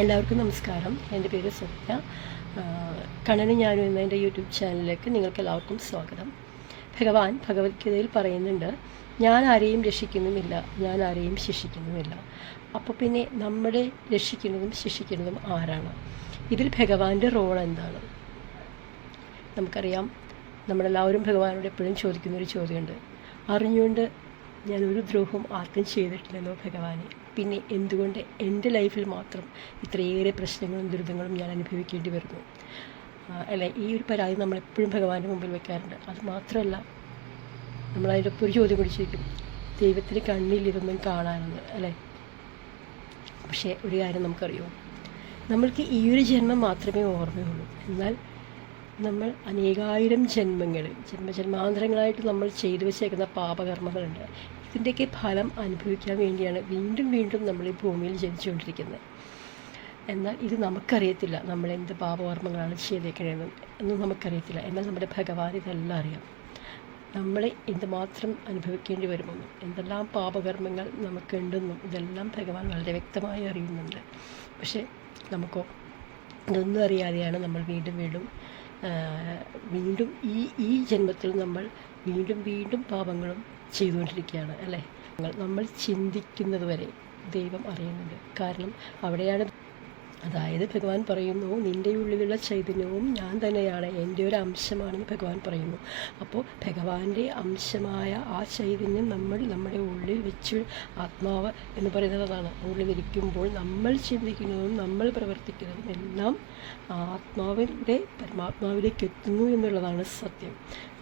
എല്ലാവർക്കും നമസ്കാരം. എൻ്റെ പേര് സത്യ. കണ്ണനും ഞാനും എന്ന എൻ്റെ യൂട്യൂബ് ചാനലിലേക്ക് നിങ്ങൾക്ക് എല്ലാവർക്കും സ്വാഗതം. ഭഗവാൻ ഭഗവത്ഗീതയിൽ പറയുന്നുണ്ട്, ഞാൻ ആരെയും രക്ഷിക്കുന്നുമില്ല, ഞാൻ ആരെയും ശിക്ഷിക്കുന്നുമില്ല. അപ്പോൾ പിന്നെ നമ്മളെ രക്ഷിക്കുന്നതും ശിക്ഷിക്കുന്നതും ആരാണ്? ഇതിൽ ഭഗവാന്റെ റോൾ എന്താണ്? നമുക്കറിയാം, നമ്മളെല്ലാവരും ഭഗവാനോട് എപ്പോഴും ചോദിക്കുന്നൊരു ചോദ്യമുണ്ട്, അറിഞ്ഞുകൊണ്ട് ഞാനൊരു ദ്രോഹവും ആർക്കും ചെയ്തിട്ടില്ലല്ലോ ഭഗവാനെ, പിന്നെ എന്തുകൊണ്ട് എൻ്റെ ലൈഫിൽ മാത്രം ഇത്രയേറെ പ്രശ്നങ്ങളും ദുരിതങ്ങളും ഞാൻ അനുഭവിക്കേണ്ടി വരുന്നു? അല്ലെ, ഈ ഒരു പരാതി നമ്മളെപ്പോഴും ഭഗവാന്റെ മുമ്പിൽ വെക്കാറുണ്ട്. അത് മാത്രമല്ല, നമ്മളതിൻ്റെ ഒപ്പം ഒരു ചോദ്യം കൂടി ചോദിക്കും, ദൈവത്തിന് കണ്ണിലിരുന്നും കാണാനെന്ന്, അല്ലേ? പക്ഷേ ഒരു കാര്യം നമുക്കറിയോ, നമ്മൾക്ക് ഈ ഒരു ജന്മം മാത്രമേ ഓർമ്മയുള്ളൂ. എന്നാൽ നമ്മൾ അനേകായിരം ജന്മജന്മാന്തരങ്ങളായിട്ട് നമ്മൾ ചെയ്തു വെച്ചേക്കുന്ന പാപകർമ്മങ്ങളുണ്ട്. ഇതിൻ്റെയൊക്കെ ഫലം അനുഭവിക്കാൻ വേണ്ടിയാണ് വീണ്ടും വീണ്ടും നമ്മൾ ഈ ഭൂമിയിൽ ജനിച്ചുകൊണ്ടിരിക്കുന്നത്. എന്നാൽ ഇത് നമുക്കറിയത്തില്ല, നമ്മൾ എന്ത് പാപകർമ്മങ്ങളാണ് ചെയ്തേക്കണതെന്നും നമുക്കറിയത്തില്ല. എന്നാൽ നമ്മുടെ ഭഗവാൻ ഇതെല്ലാം അറിയാം. നമ്മളെ എന്തുമാത്രം അനുഭവിക്കേണ്ടി വരുമെന്നും എന്തെല്ലാം പാപകർമ്മങ്ങൾ നമുക്കുണ്ടെന്നും ഇതെല്ലാം ഭഗവാൻ വളരെ വ്യക്തമായി അറിയുന്നുണ്ട്. പക്ഷേ നമുക്കോ ഇതൊന്നും അറിയാതെയാണ് നമ്മൾ വീണ്ടും ഈ ജന്മത്തിൽ നമ്മൾ വീണ്ടും പാപങ്ങളും ചെയ്തുകൊണ്ടിരിക്കുകയാണ്, അല്ലേ? നമ്മൾ ചിന്തിക്കുന്നത് വരെ ദൈവം അറിയുന്നുണ്ട്. കാരണം അവിടെയാണ്, അതായത് ഭഗവാൻ പറയുന്നു, നിൻ്റെ ഉള്ളിലുള്ള ചൈതന്യവും ഞാൻ തന്നെയാണ്, എൻ്റെ ഒരു അംശമാണെന്ന് ഭഗവാൻ പറയുന്നു. അപ്പോൾ ഭഗവാന്റെ അംശമായ ആ ചൈതന്യം നമ്മുടെ ഉള്ളിൽ വെച്ച്, ആത്മാവ് എന്ന് പറയുന്നത് അതാണ്, ഉള്ളിലിരിക്കുമ്പോൾ നമ്മൾ ചിന്തിക്കുന്നതും നമ്മൾ പ്രവർത്തിക്കുന്നതും എല്ലാം പരമാത്മാവിലേക്ക് എത്തുന്നു എന്നുള്ളതാണ് സത്യം.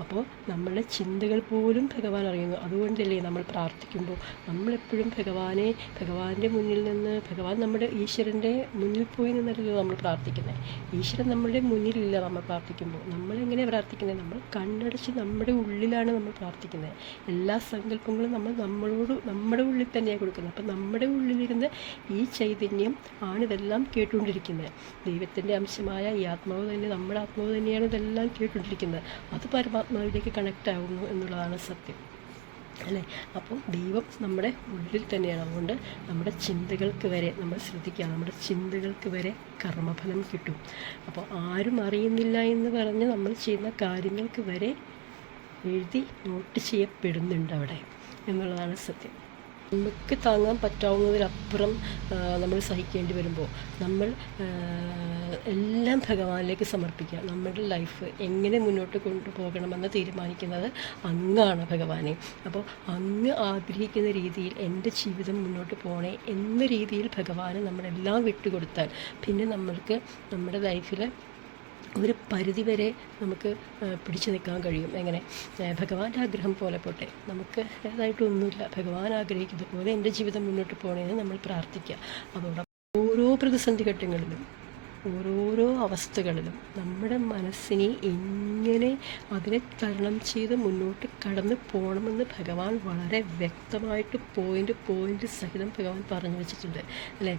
അപ്പോൾ നമ്മളുടെ ചിന്തകൾ പോലും ഭഗവാൻ അറിയുന്നു. അതുകൊണ്ടല്ലേ നമ്മൾ പ്രാർത്ഥിക്കുമ്പോൾ നമ്മളെപ്പോഴും ഭഗവാന്റെ മുന്നിൽ നിന്ന്, ഭഗവാൻ നമ്മുടെ ഈശ്വരൻ്റെ മുന്നിൽ പോയി നിന്നല്ലോ നമ്മൾ പ്രാർത്ഥിക്കുന്നത്. ഈശ്വരൻ നമ്മളുടെ മുന്നിലില്ല. നമ്മൾ പ്രാർത്ഥിക്കുമ്പോൾ നമ്മളെങ്ങനെ പ്രാർത്ഥിക്കുന്നത്? നമ്മൾ കണ്ണടച്ച് നമ്മുടെ ഉള്ളിലാണ് നമ്മൾ പ്രാർത്ഥിക്കുന്നത്. എല്ലാ സങ്കല്പങ്ങളും നമ്മുടെ ഉള്ളിൽ തന്നെയാണ് കൊടുക്കുന്നത്. അപ്പം നമ്മുടെ ഉള്ളിലിരുന്ന് ഈ ചൈതന്യം ആണിതെല്ലാം കേട്ടുകൊണ്ടിരിക്കുന്നത്. ദൈവത്തിൻ്റെ അംശമായ ഈ ആത്മാവ് തന്നെ, നമ്മുടെ ആത്മാവ് തന്നെയാണ് ഇതെല്ലാം കേട്ടുകൊണ്ടിരിക്കുന്നത്. അത് പരമാത്മാവിലേക്ക് കണക്റ്റ് ആകുന്നു എന്നുള്ളതാണ് സത്യം, അല്ലേ? അപ്പോൾ ദൈവം നമ്മുടെ ഉള്ളിൽ തന്നെയാണ്. അതുകൊണ്ട് നമ്മുടെ ചിന്തകൾക്ക് വരെ നമ്മൾ ശ്രദ്ധിക്കുക, നമ്മുടെ ചിന്തകൾക്ക് വരെ കർമ്മഫലം കിട്ടും. അപ്പോൾ ആരും അറിയുന്നില്ല എന്ന് പറഞ്ഞ് നമ്മൾ ചെയ്യുന്ന കാര്യങ്ങൾക്ക് വരെ എഴുതി നോട്ട് ചെയ്യപ്പെടുന്നുണ്ട് അവിടെ എന്നുള്ളതാണ് സത്യം. നമുക്ക് താങ്ങാൻ പറ്റാവുന്നതിലപ്പുറം നമ്മൾ സഹിക്കേണ്ടി വരുമ്പോൾ നമ്മൾ എല്ലാം ഭഗവാനിലേക്ക് സമർപ്പിക്കുക. നമ്മുടെ ലൈഫ് എങ്ങനെ മുന്നോട്ട് കൊണ്ടുപോകണമെന്ന് തീരുമാനിക്കുന്നത് അങ്ങാണ് ഭഗവാനെ. അപ്പോൾ അങ്ങ് ആഗ്രഹിക്കുന്ന രീതിയിൽ എൻ്റെ ജീവിതം മുന്നോട്ട് പോകണേ എന്ന രീതിയിൽ ഭഗവാന് നമ്മളെല്ലാം വിട്ടുകൊടുത്താൽ പിന്നെ നമ്മൾക്ക് നമ്മുടെ ലൈഫിൽ ഒരു പരിധിവരെ നമുക്ക് പിടിച്ചു നിൽക്കാൻ കഴിയും. എങ്ങനെ? ഭഗവാന്റെ ആഗ്രഹം പോലെ പോട്ടെ, നമുക്ക് ഏതായിട്ടൊന്നുമില്ല, ഭഗവാൻ ആഗ്രഹിക്കുന്നത് പോലെ എൻ്റെ ജീവിതം മുന്നോട്ട് പോകണമെന്ന് നമ്മൾ പ്രാർത്ഥിക്കുക. അതോടൊപ്പം ഓരോ പ്രതിസന്ധി ഘട്ടങ്ങളിലും, ഓരോരോ അവസ്ഥകളിലും നമ്മുടെ മനസ്സിനെ എങ്ങനെ അതിനെ തരണം ചെയ്ത് മുന്നോട്ട് കടന്നു പോകണമെന്ന് ഭഗവാൻ വളരെ വ്യക്തമായിട്ട് പോയിൻ്റ് സഹിതം ഭഗവാൻ പറഞ്ഞു വെച്ചിട്ടുണ്ട്, അല്ലേ?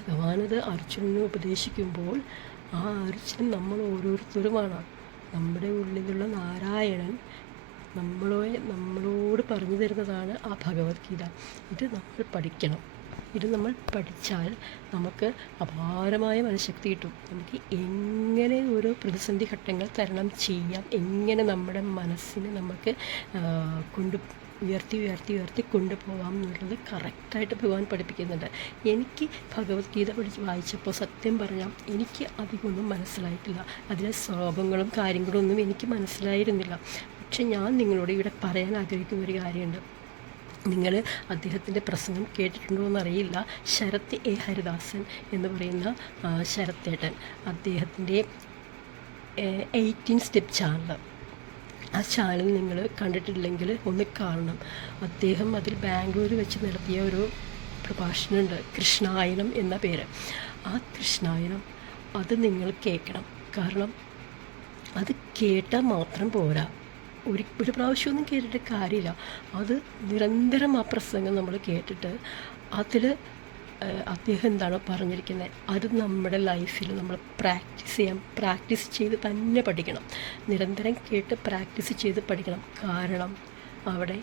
ഭഗവാനത് അർജുനനെ ഉപദേശിക്കുമ്പോൾ ആ അർജുനൻ നമ്മൾ ഓരോരുത്തരുമാണ്. നമ്മുടെ ഉള്ളിലുള്ള നാരായണൻ നമ്മളോട് പറഞ്ഞു തരുന്നതാണ് ആ ഭഗവത്ഗീത. ഇത് നമ്മൾ പഠിക്കണം. ഇത് നമ്മൾ പഠിച്ചാൽ നമുക്ക് അപാരമായ മനഃശക്തി കിട്ടും. നമുക്ക് എങ്ങനെ ഓരോ പ്രതിസന്ധി ഘട്ടങ്ങൾ തരണം ചെയ്യാം, എങ്ങനെ നമ്മുടെ മനസ്സിനെ നമുക്ക് ഉയർത്തി കൊണ്ടുപോകാം എന്നുള്ളത് കറക്റ്റായിട്ട് ഭഗവാൻ പഠിപ്പിക്കുന്നുണ്ട്. എനിക്ക് ഭഗവത്ഗീത വായിച്ചപ്പോൾ സത്യം പറഞ്ഞാൽ എനിക്ക് അധികമൊന്നും മനസ്സിലായിട്ടില്ല. അതിലെ ശ്ലോകങ്ങളും കാര്യങ്ങളും ഒന്നും എനിക്ക് മനസ്സിലായിരുന്നില്ല. പക്ഷെ ഞാൻ നിങ്ങളോട് ഇവിടെ പറയാൻ ആഗ്രഹിക്കുന്ന ഒരു കാര്യമുണ്ട്. നിങ്ങൾ അദ്ദേഹത്തിൻ്റെ പ്രസംഗം കേട്ടിട്ടുണ്ടോ എന്നറിയില്ല. ശരത് എ ഹരിദാസൻ എന്ന് പറയുന്ന ശരത്തേട്ടൻ, അദ്ദേഹത്തിൻ്റെ 18 സ്റ്റെപ്പ് ചാനൽ, ആ ചാനൽ നിങ്ങൾ കണ്ടിട്ടില്ലെങ്കിൽ ഒന്ന് കാണണം. അദ്ദേഹം അതിൽ ബാംഗ്ലൂർ വെച്ച് നടത്തിയ ഒരു പ്രഭാഷണമുണ്ട്, കൃഷ്ണായനം എന്ന പേര്. ആ കൃഷ്ണായനം അത് നിങ്ങൾ കേൾക്കണം. കാരണം അത് കേട്ടാൽ മാത്രം പോരാ, ഒരു പ്രാവശ്യമൊന്നും കേട്ടിട്ട് കാര്യമില്ല. അത് നിരന്തരം ആ പ്രസംഗം നമ്മൾ കേട്ടിട്ട് അതിൽ അദ്ദേഹം എന്താണോ പറഞ്ഞിരിക്കുന്നത് അത് നമ്മുടെ ലൈഫിൽ നമ്മൾ പ്രാക്ടീസ് ചെയ്ത് തന്നെ പഠിക്കണം. നിരന്തരം കേട്ട് പ്രാക്ടീസ് ചെയ്ത് പഠിക്കണം. കാരണം അവിടെ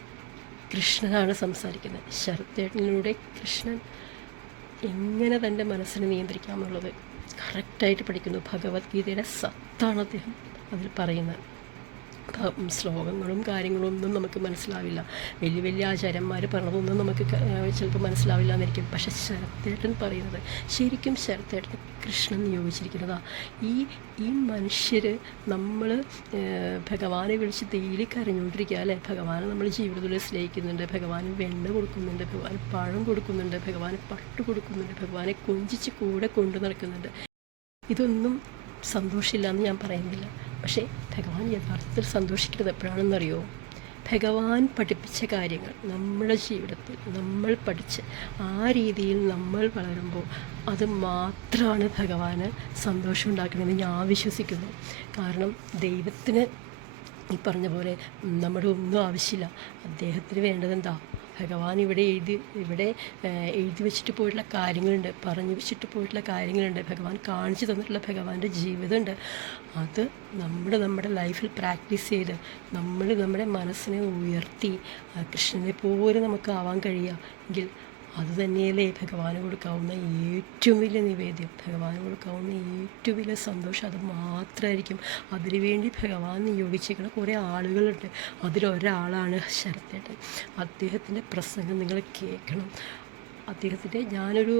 കൃഷ്ണനാണ് സംസാരിക്കുന്നത്. ശരത്തേട്ടനിലൂടെ കൃഷ്ണൻ എങ്ങനെ തൻ്റെ മനസ്സിനെ നിയന്ത്രിക്കാം എന്നുള്ളത് കറക്റ്റായിട്ട് പഠിക്കുന്നു. ഭഗവത്ഗീതയുടെ സത്താണ് അദ്ദേഹം അതിൽ പറയുന്നത്. ശ്ലോകങ്ങളും കാര്യങ്ങളും ഒന്നും നമുക്ക് മനസ്സിലാവില്ല, വലിയ വലിയ ആചാര്യന്മാർ പറഞ്ഞതൊന്നും നമുക്ക് ചിലപ്പോൾ മനസ്സിലാവില്ല എന്നിരിക്കും. പക്ഷെ ശരത്തേട്ടൻ പറയുന്നത് ശരിക്കും ശരത്തേട്ടൻ കൃഷ്ണൻ നിയോഗിച്ചിരിക്കുന്നതാണ്. ഈ മനുഷ്യർ നമ്മൾ ഭഗവാനെ വിളിച്ച് ഡെയിലി കരഞ്ഞുകൊണ്ടിരിക്കുക അല്ലേ. ഭഗവാനെ നമ്മൾ ജീവിതത്തിൽ സ്നേഹിക്കുന്നുണ്ട്, ഭഗവാന് വെണ്ണ കൊടുക്കുന്നുണ്ട്, ഭഗവാന് പഴം കൊടുക്കുന്നുണ്ട്, ഭഗവാന് പട്ട് കൊടുക്കുന്നുണ്ട്, ഭഗവാനെ കൊഞ്ചിച്ച് കൂടെ കൊണ്ടു നടക്കുന്നുണ്ട്. ഇതൊന്നും സന്തോഷമില്ല എന്ന് ഞാൻ പറയുന്നില്ല. പക്ഷേ ഭഗവാൻ യഥാർത്ഥത്തിൽ സന്തോഷിക്കുന്നത് എപ്പോഴാണെന്നറിയോ? ഭഗവാൻ പഠിപ്പിച്ച കാര്യങ്ങൾ നമ്മുടെ ജീവിതത്തിൽ നമ്മൾ പഠിച്ച് ആ രീതിയിൽ നമ്മൾ വളരുമ്പോൾ അത് മാത്രമാണ് ഭഗവാന് സന്തോഷം ഉണ്ടാക്കണമെന്ന് ഞാൻ വിശ്വസിക്കുന്നു. കാരണം ദൈവത്തിന് ഈ പറഞ്ഞ പോലെ നമ്മുടെ ഒന്നും ആവശ്യമില്ല. അദ്ദേഹത്തിന് വേണ്ടത് എന്താ? ഭഗവാൻ ഇവിടെ എഴുതി വെച്ചിട്ട് പോയിട്ടുള്ള കാര്യങ്ങളുണ്ട്, പറഞ്ഞു വെച്ചിട്ട് പോയിട്ടുള്ള കാര്യങ്ങളുണ്ട്, ഭഗവാൻ കാണിച്ചു തന്നിട്ടുള്ള ഭഗവാന്റെ ജീവിതമുണ്ട്. അത് നമ്മുടെ ലൈഫിൽ പ്രാക്ടീസ് ചെയ്ത് നമ്മുടെ മനസ്സിനെ ഉയർത്തി കൃഷ്ണനെ പോലെ നമുക്ക് ആവാൻ കഴിയുക എങ്കിൽ അത് തന്നെയല്ലേ ഭഗവാന് കൊടുക്കാവുന്ന ഏറ്റവും വലിയ നിവേദ്യം, ഭഗവാന് കൊടുക്കാവുന്ന ഏറ്റവും വലിയ സന്തോഷം. അത് മാത്രമായിരിക്കും. അതിനുവേണ്ടി ഭഗവാൻ നിയോഗിച്ചിരിക്കുന്ന കുറേ ആളുകളുണ്ട്. അതിലൊരാളാണ് ശരത്തേട്ടൻ. അദ്ദേഹത്തിൻ്റെ പ്രസംഗം നിങ്ങൾ കേൾക്കണം. അദ്ദേഹത്തിൻ്റെ ഞാനൊരു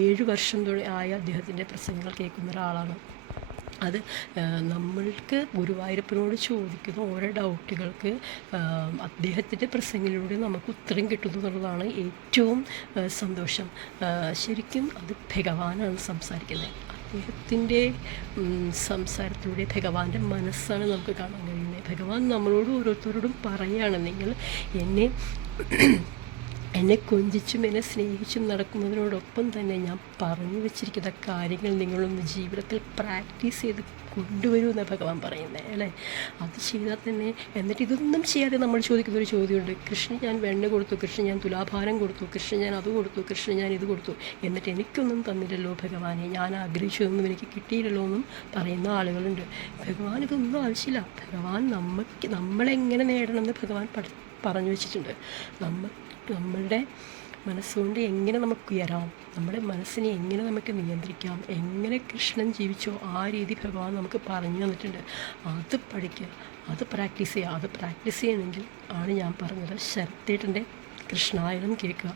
7 വർഷം ആയ അദ്ദേഹത്തിൻ്റെ പ്രസംഗങ്ങൾ കേൾക്കുന്ന ഒരാളാണ്. അത് നമ്മൾക്ക് ഗുരുവായൂരപ്പനോട് ചോദിക്കുന്ന ഓരോ ഡൗട്ടുകൾക്ക് അദ്ദേഹത്തിൻ്റെ പ്രസംഗത്തിലൂടെ നമുക്ക് ഉത്തരം കിട്ടുന്നു എന്നുള്ളതാണ് ഏറ്റവും സന്തോഷം. ശരിക്കും അത് ഭഗവാനാണ് സംസാരിക്കുന്നത്. അദ്ദേഹത്തിൻ്റെ സംസാരത്തിലൂടെ ഭഗവാന്റെ മനസ്സാണ് നമുക്ക് കാണാൻ കഴിയുന്നത്. ഭഗവാൻ നമ്മളോട് ഓരോരുത്തരോടും പറയുകയാണ്, നിങ്ങൾ എന്നെ കൊഞ്ചിച്ചും എന്നെ സ്നേഹിച്ചും നടക്കുന്നതിനോടൊപ്പം തന്നെ ഞാൻ പറഞ്ഞു വെച്ചിരിക്കുന്ന കാര്യങ്ങൾ നിങ്ങളൊന്ന് ജീവിതത്തിൽ പ്രാക്ടീസ് ചെയ്ത് കൊണ്ടുവരുമെന്നാണ് ഭഗവാൻ പറയുന്നത് അല്ലേ. അത് ചെയ്താൽ തന്നെ, എന്നിട്ട് ഇതൊന്നും ചെയ്യാതെ നമ്മൾ ചോദിക്കുന്നൊരു ചോദ്യമുണ്ട്, കൃഷ്ണൻ ഞാൻ വെണ്ണ കൊടുത്തു, കൃഷ്ണൻ ഞാൻ തുലാഭാരം കൊടുത്തു, കൃഷ്ണൻ ഞാൻ അത് കൊടുത്തു, കൃഷ്ണൻ ഞാൻ ഇത് കൊടുത്തു, എന്നിട്ട് എനിക്കൊന്നും തന്നില്ലല്ലോ ഭഗവാനെ, ഞാൻ ആഗ്രഹിച്ചതൊന്നും എനിക്ക് കിട്ടിയില്ലല്ലോ എന്നും പറയുന്ന ആളുകളുണ്ട്. ഭഗവാൻ ഇതൊന്നും ആവശ്യമില്ല. ഭഗവാൻ നമ്മളെങ്ങനെ നേടണമെന്ന് ഭഗവാൻ പറഞ്ഞു വെച്ചിട്ടുണ്ട്. നമ്മളുടെ മനസ്സുകൊണ്ട് എങ്ങനെ നമുക്ക് ഉയരാം, നമ്മുടെ മനസ്സിനെ എങ്ങനെ നമുക്ക് നിയന്ത്രിക്കാം, എങ്ങനെ കൃഷ്ണൻ ജീവിച്ചോ ആ രീതി ഭഗവാൻ നമുക്ക് പറഞ്ഞു തന്നിട്ടുണ്ട്. അത് പഠിക്കുക, അത് പ്രാക്ടീസ് ചെയ്യുക. അത് പ്രാക്ടീസ് ചെയ്യണമെങ്കിൽ ആണ് ഞാൻ പറഞ്ഞത് ശരത്തേട്ടൻ്റെ കൃഷ്ണായനം കേൾക്കുക.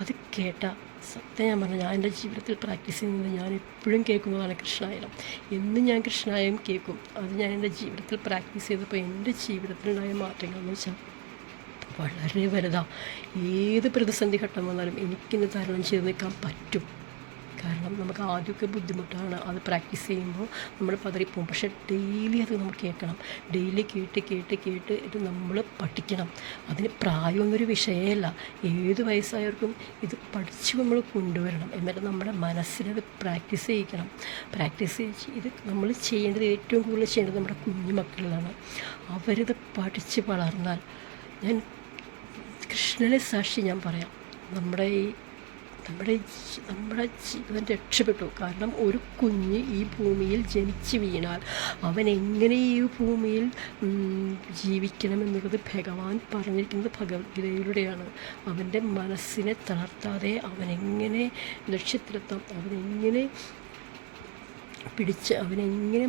അത് കേട്ട സത്യം ഞാൻ പറഞ്ഞു, ഞാൻ എൻ്റെ ജീവിതത്തിൽ പ്രാക്ടീസ് ചെയ്യുന്നത് ഞാൻ എപ്പോഴും കേൾക്കുന്നതാണ് കൃഷ്ണായനം. എന്നും ഞാൻ കൃഷ്ണായനം കേൾക്കും. അത് ഞാൻ എൻ്റെ ജീവിതത്തിൽ പ്രാക്ടീസ് ചെയ്തപ്പോൾ എൻ്റെ ജീവിതത്തിലുണ്ടായ മാറ്റങ്ങളെന്ന് വെച്ചാൽ വളരെ വലുതാണ്. ഏത് പ്രതിസന്ധി ഘട്ടം വന്നാലും എനിക്കിന്ന് തരണം ചെയ്ത് നിൽക്കാൻ പറ്റും. കാരണം നമുക്ക് ആദ്യമൊക്കെ ബുദ്ധിമുട്ടാണ്, അത് പ്രാക്ടീസ് ചെയ്യുമ്പോൾ നമ്മൾ പതറിപ്പോവും. പക്ഷേ ഡെയിലി അത് നമ്മൾ കേൾക്കണം. ഡെയിലി കേട്ട് ഇത് നമ്മൾ പഠിക്കണം. അതിന് പ്രായമൊന്നൊരു വിഷയമല്ല. ഏത് വയസ്സായവർക്കും ഇത് പഠിച്ച് നമ്മൾ കൊണ്ടുവരണം. എന്നിട്ട് നമ്മുടെ മനസ്സിനത് പ്രാക്ടീസ് ചെയ്യിക്കണം. പ്രാക്ടീസ് ചെയ്യിച്ച് ഇത് നമ്മൾ ചെയ്യേണ്ടത്, ഏറ്റവും കൂടുതൽ ചെയ്യേണ്ടത് നമ്മുടെ കുഞ്ഞു മക്കളിലാണ്. അവരിത് പഠിച്ച് വളർന്നാൽ, ഞാൻ കൃഷ്ണനെ സാക്ഷി ഞാൻ പറയാം, നമ്മുടെ ജീവിതം രക്ഷപ്പെട്ടു. കാരണം ഒരു കുഞ്ഞ് ഈ ഭൂമിയിൽ ജനിച്ച് വീണാൽ അവൻ എങ്ങനെ ഈ ഭൂമിയിൽ ജീവിക്കണമെന്നുള്ളത് ഭഗവാൻ പറഞ്ഞിരിക്കുന്നത് ഭഗവത്ഗീതയിലൂടെയാണ്. അവൻ്റെ മനസ്സിനെ തളർത്താതെ അവനെങ്ങനെ ലക്ഷ്യത്തിലെത്താം, അവനെങ്ങനെ അവനെങ്ങനെ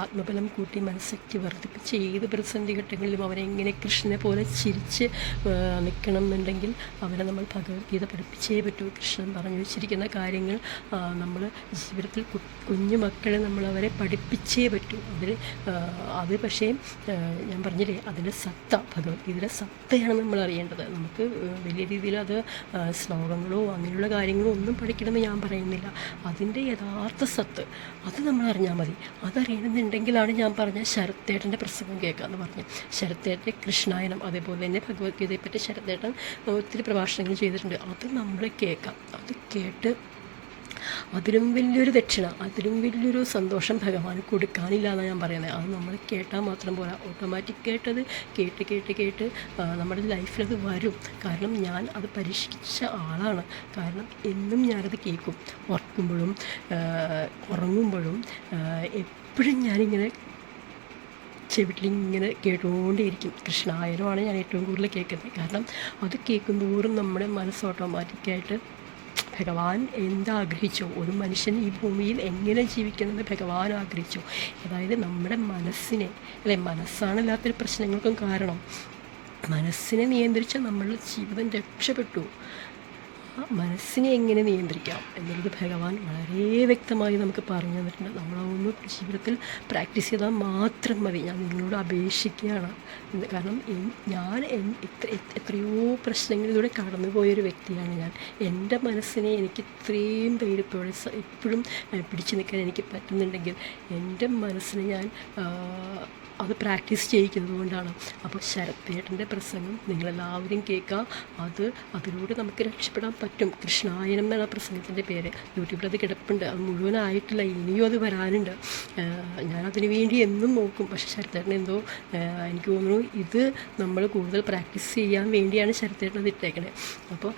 ആത്മബലം കൂട്ടി മനസ്സക്തി വർദ്ധിപ്പിച്ച് ഏത് പ്രതിസന്ധി ഘട്ടങ്ങളിലും അവനെങ്ങനെ കൃഷ്ണനെ പോലെ ചിരിച്ച് നിൽക്കണം എന്നുണ്ടെങ്കിൽ അവനെ നമ്മൾ ഭഗവത്ഗീത പഠിപ്പിച്ചേ പറ്റൂ. കൃഷ്ണൻ പറഞ്ഞു വെച്ചിരിക്കുന്ന കാര്യങ്ങൾ നമ്മൾ ജീവിതത്തിൽ കുഞ്ഞു മക്കളെ നമ്മളവരെ പഠിപ്പിച്ചേ പറ്റൂ. അത് പക്ഷേ ഞാൻ പറഞ്ഞില്ലേ, അതിൻ്റെ സത്ത, ഭഗവത്ഗീതയുടെ സത്തയാണ് നമ്മൾ അറിയേണ്ടത്. നമുക്ക് വലിയ രീതിയിൽ അത് ശ്ലോകങ്ങളോ അങ്ങനെയുള്ള കാര്യങ്ങളോ ഒന്നും പഠിക്കണമെന്ന് ഞാൻ പറയുന്നില്ല. അതിൻ്റെ യഥാർത്ഥ സത്ത് അത് നമ്മൾ അറിഞ്ഞാൽ മതി. അതറിയണമെന്നുണ്ടെങ്കിലാണ് ഞാൻ പറഞ്ഞ ശരത്തേട്ടൻ്റെ പ്രസംഗം കേൾക്കാമെന്ന് പറഞ്ഞു. ശരത്തേട്ടൻ്റെ കൃഷ്ണായനം, അതേപോലെ തന്നെ ഭഗവത്ഗീതയെപ്പറ്റി ശരത്തേട്ടൻ ഒത്തിരി പ്രഭാഷണങ്ങൾ ചെയ്തിട്ടുണ്ട്. അത് നമ്മൾ കേൾക്കാം. അത് കേട്ട് അതിലും വലിയൊരു ദക്ഷിണ, അതിലും വലിയൊരു സന്തോഷം ഭഗവാൻ കൊടുക്കാനില്ല എന്നാണ് ഞാൻ പറയുന്നത്. അത് നമ്മൾ കേട്ടാൽ മാത്രം പോരാ, ഓട്ടോമാറ്റിക്കായിട്ടത് കേട്ട് നമ്മുടെ ലൈഫിലത് വരും. കാരണം ഞാൻ അത് പരീക്ഷിച്ച ആളാണ്. കാരണം എന്നും ഞാനത് കേൾക്കും, ഉറങ്ങുമ്പോഴും എപ്പോഴും ഞാനിങ്ങനെ ചെവിട്ടിലിങ്ങനെ കേട്ടുകൊണ്ടേയിരിക്കും. കൃഷ്ണായനമാണ് ഞാൻ ഏറ്റവും കൂടുതൽ കേൾക്കുന്നത്. കാരണം അത് കേൾക്കുന്തോറും നമ്മുടെ മനസ്സ് ഓട്ടോമാറ്റിക്കായിട്ട് ഭഗവാൻ എന്താഗ്രഹിച്ചോ, ഒരു മനുഷ്യൻ ഈ ഭൂമിയിൽ എങ്ങനെ ജീവിക്കണമെന്ന് ഭഗവാൻ ആഗ്രഹിച്ചോ, അതായത് നമ്മുടെ മനസ്സിനെ, അല്ലെ, മനസ്സാണ് എല്ലാത്തൊരു പ്രശ്നങ്ങൾക്കും കാരണം. മനസ്സിനെ നിയന്ത്രിച്ചാൽ നമ്മളുടെ ജീവിതം രക്ഷപ്പെട്ടു. മനസ്സിനെ എങ്ങനെ നിയന്ത്രിക്കാം എന്നുള്ളത് ഭഗവാൻ വളരെ വ്യക്തമായി നമുക്ക് പറഞ്ഞു തന്നിട്ടുണ്ട്. നമ്മളതൊന്ന് ജീവിതത്തിൽ പ്രാക്ടീസ് ചെയ്താൽ മാത്രം മതി. ഞാൻ നിങ്ങളോട് അപേക്ഷിക്കുകയാണ്. കാരണം ഞാൻ എത്രയോ പ്രശ്നങ്ങളിലൂടെ കടന്നുപോയൊരു വ്യക്തിയാണ് ഞാൻ. എൻ്റെ മനസ്സിനെ എനിക്ക് ഇത്രയും ധൈര്യത്തോടെ ഇപ്പോഴും പിടിച്ചു നിൽക്കാൻ എനിക്ക് പറ്റുന്നുണ്ടെങ്കിൽ എൻ്റെ മനസ്സിനെ ഞാൻ അത് പ്രാക്ടീസ് ചെയ്യിക്കുന്നത് കൊണ്ടാണ്. അപ്പോൾ ശരത്തേട്ടൻ്റെ പ്രസംഗം നിങ്ങളെല്ലാവരും കേൾക്കുക. അതിലൂടെ നമുക്ക് രക്ഷപ്പെടാൻ പറ്റും. കൃഷ്ണായനം എന്നാണ് ആ പ്രസംഗത്തിൻ്റെ പേര്. യൂട്യൂബിൽ അത് കിടപ്പുണ്ട്. അത് മുഴുവനായിട്ടില്ല, ഇനിയും അത് വരാനുണ്ട്. ഞാനതിന് വേണ്ടി എന്നും നോക്കും. പക്ഷേ ശരത്തേട്ടൻ എന്തോ എനിക്ക് തോന്നുന്നു ഇത് നമ്മൾ കൂടുതൽ പ്രാക്ടീസ് ചെയ്യാൻ വേണ്ടിയാണ് ശരത്തേട്ടൻ അത് ഇട്ടേക്കണേ. അപ്പോൾ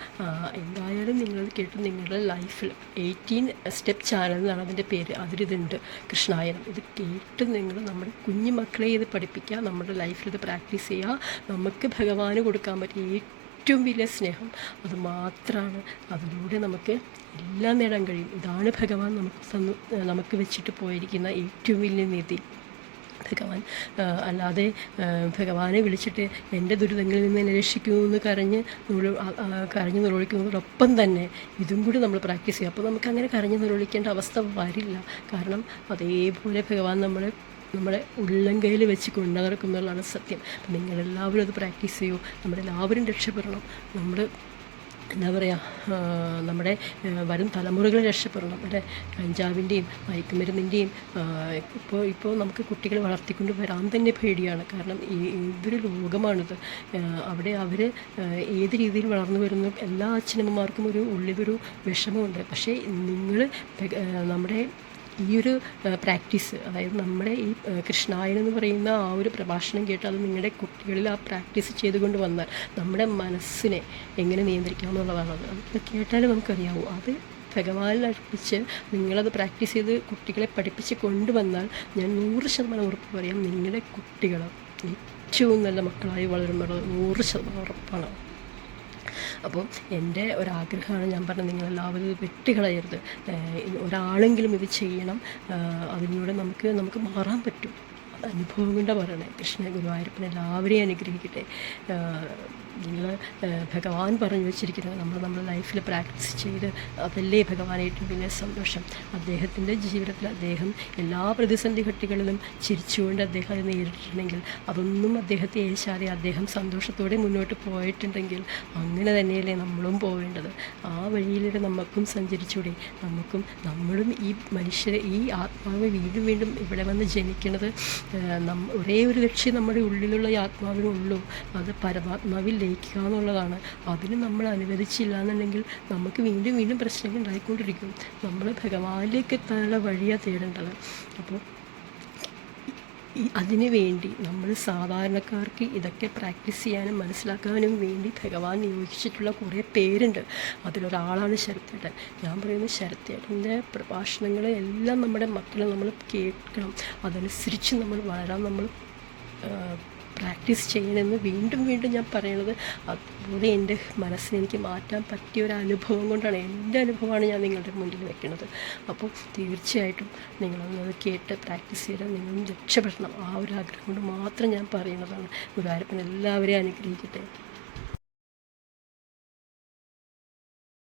എന്തായാലും നിങ്ങളത് കേട്ട് നിങ്ങളുടെ ലൈഫിൽ 18 സ്റ്റെപ്പ് ചാനൽ എന്നാണ് അതിൻ്റെ പേര്. അതിലിതുണ്ട്, കൃഷ്ണായനം. ഇത് കേട്ട് നിങ്ങൾ നമ്മുടെ കുഞ്ഞു മക്കളെ ഇത് പഠിപ്പിക്കുക, നമ്മുടെ ലൈഫിൽ ഇത് പ്രാക്ടീസ് ചെയ്യുക. നമുക്ക് ഭഗവാന് കൊടുക്കാൻ പറ്റിയ ഏറ്റവും വലിയ സ്നേഹം അത് മാത്രമാണ്. അതിലൂടെ നമുക്ക് എല്ലാം നേടാൻ കഴിയും. ഇതാണ് ഭഗവാൻ നമുക്ക് വെച്ചിട്ട് പോയിരിക്കുന്ന ഏറ്റവും വലിയ നീതി. ഭഗവാൻ അല്ലാതെ ഭഗവാനെ വിളിച്ചിട്ട് എൻ്റെ ദുരിതങ്ങളിൽ നിന്ന് എന്നെ രക്ഷിക്കൂ എന്ന് കരഞ്ഞ് നിലവിളിക്കുന്നതോടൊപ്പം തന്നെ ഇതും കൂടി നമ്മൾ പ്രാക്ടീസ് ചെയ്യുക. അപ്പോൾ നമുക്ക് അങ്ങനെ കരഞ്ഞ് നിലവിളിക്കേണ്ട അവസ്ഥ വരില്ല. കാരണം അതേപോലെ ഭഗവാൻ നമ്മുടെ ഉള്ളംകൈയിൽ വെച്ച് കൊണ്ടു നടക്കുന്നുള്ളതാണ് സത്യം. അപ്പം നിങ്ങളെല്ലാവരും അത് പ്രാക്ടീസ് ചെയ്യൂ. നമ്മളെല്ലാവരും രക്ഷപ്പെടണം. എന്താ പറയുക, നമ്മുടെ വരും തലമുറകൾ രക്ഷപ്പെടണം. നമ്മുടെ കഞ്ചാവിൻ്റെയും മയക്കുമരുന്നിൻ്റെയും ഇപ്പോൾ നമുക്ക് കുട്ടികളെ വളർത്തിക്കൊണ്ട് വരാൻ തന്നെ പേടിയാണ്. കാരണം ഇതൊരു ലോകമാണിത്. അവിടെ അവർ ഏത് രീതിയിൽ വളർന്നു വരുന്നു, എല്ലാ അച്ഛനമ്മമാർക്കും ഉള്ളിലൊരു വിഷമമുണ്ട്. പക്ഷേ നിങ്ങൾ നമ്മുടെ ഈ ഒരു പ്രാക്ടീസ്, അതായത് നമ്മുടെ ഈ കൃഷ്ണായനം എന്ന് പറയുന്ന ആ ഒരു പ്രഭാഷണം കേട്ട് അത് നിങ്ങളുടെ കുട്ടികളിൽ ആ പ്രാക്ടീസ് ചെയ്തുകൊണ്ട് വന്നാൽ നമ്മുടെ മനസ്സിനെ എങ്ങനെ നിയന്ത്രിക്കാം എന്നുള്ളതാണത്. അത് കേട്ടാലും നമുക്കറിയാവൂ. അത് ഭഗവാനിൽ അർപ്പിച്ച് നിങ്ങളത് പ്രാക്ടീസ് ചെയ്ത് കുട്ടികളെ പഠിപ്പിച്ച് കൊണ്ടുവന്നാൽ ഞാൻ 100% ഉറപ്പ് പറയാം, നിങ്ങളുടെ കുട്ടികൾ ഏറ്റവും നല്ല മക്കളായി വളരുന്നുള്ളത് 100% ഉറപ്പാണ്. അപ്പോൾ എൻ്റെ ഒരാഗ്രഹമാണ്, ഞാൻ പറഞ്ഞത്, നിങ്ങളെല്ലാവരും ഇത് വിട്ടുകളയരുത്. ഒരാളെങ്കിലും ഇത് ചെയ്യണം. അതിലൂടെ നമുക്ക് മാറാൻ പറ്റും. അനുഭവം കൊണ്ടാണ് പറയണേ. കൃഷ്ണ ഗുരുവായൂരപ്പൻ എല്ലാവരെയും അനുഗ്രഹിക്കട്ടെ. നിങ്ങൾ ഭഗവാൻ പറഞ്ഞു വെച്ചിരിക്കുന്നത് നമ്മുടെ ലൈഫിൽ പ്രാക്ടീസ് ചെയ്ത് അതല്ലേ ഭഗവാൻ ഏറ്റവും വലിയ സന്തോഷം. അദ്ദേഹത്തിൻ്റെ ജീവിതത്തിൽ അദ്ദേഹം എല്ലാ പ്രതിസന്ധി ഘട്ടങ്ങളിലും ചിരിച്ചുകൊണ്ട് അദ്ദേഹം അത് നേരിട്ടിട്ടുണ്ടെങ്കിൽ, അതൊന്നും അദ്ദേഹത്തെ ഏശാതെ അദ്ദേഹം സന്തോഷത്തോടെ മുന്നോട്ട് പോയിട്ടുണ്ടെങ്കിൽ അങ്ങനെ തന്നെയല്ലേ നമ്മളും പോവേണ്ടത്. ആ വഴിയിലൂടെ നമുക്കും സഞ്ചരിച്ചൂടെ. നമ്മളും ഈ മനുഷ്യരെ, ഈ ആത്മാവ് വീണ്ടും വീണ്ടും ഇവിടെ വന്ന് ജനിക്കുന്നത് ഒരേ ഒരു ലക്ഷ്യം നമ്മുടെ ഉള്ളിലുള്ള ഈ ആത്മാവിനുള്ളൂ, അത് പരമാത്മാവിൽ ലയിക്കുക എന്നുള്ളതാണ്. അതിന് നമ്മൾ അനുവദിച്ചില്ല എന്നുണ്ടെങ്കിൽ നമുക്ക് വീണ്ടും വീണ്ടും പ്രശ്നങ്ങൾ ഉണ്ടായിക്കൊണ്ടിരിക്കും. നമ്മൾ ഭഗവാനിലേക്ക് എത്താനുള്ള വഴിയാണ് തേടേണ്ടത്. അപ്പോൾ അതിനു വേണ്ടി നമ്മൾ സാധാരണക്കാർക്ക് ഇതൊക്കെ പ്രാക്ടീസ് ചെയ്യാനും മനസ്സിലാക്കാനും വേണ്ടി ഭഗവാൻ നിയോഗിച്ചിട്ടുള്ള കുറേ പേരുണ്ട്. അതിലൊരാളാണ് ശരത്തേട്ടൻ. ഞാൻ പറയുന്നത്, ശരത്തേട്ടൻ്റെ പ്രഭാഷണങ്ങൾ എല്ലാം നമ്മുടെ മക്കളെ നമ്മൾ കേൾക്കണം. അതനുസരിച്ച് നമ്മൾ വളരാൻ നമ്മൾ പ്രാക്ടീസ് ചെയ്യണമെന്ന് വീണ്ടും വീണ്ടും ഞാൻ പറയണത്. അതുപോലെ എൻ്റെ മനസ്സിനെ എനിക്ക് മാറ്റാൻ പറ്റിയ ഒരു അനുഭവം കൊണ്ടാണ്, എൻ്റെ അനുഭവമാണ് ഞാൻ നിങ്ങളുടെ മുന്നിൽ വെക്കുന്നത്. അപ്പോൾ തീർച്ചയായിട്ടും നിങ്ങളത് കേട്ട് പ്രാക്ടീസ് ചെയ്താൽ നിങ്ങളും രക്ഷപ്പെടണം. ആ ഒരു ആഗ്രഹം കൊണ്ട് മാത്രം ഞാൻ പറയുന്നതാണ്. ഗുരുവായൂരപ്പൻ എല്ലാവരെയും അനുഗ്രഹിക്കട്ടെ.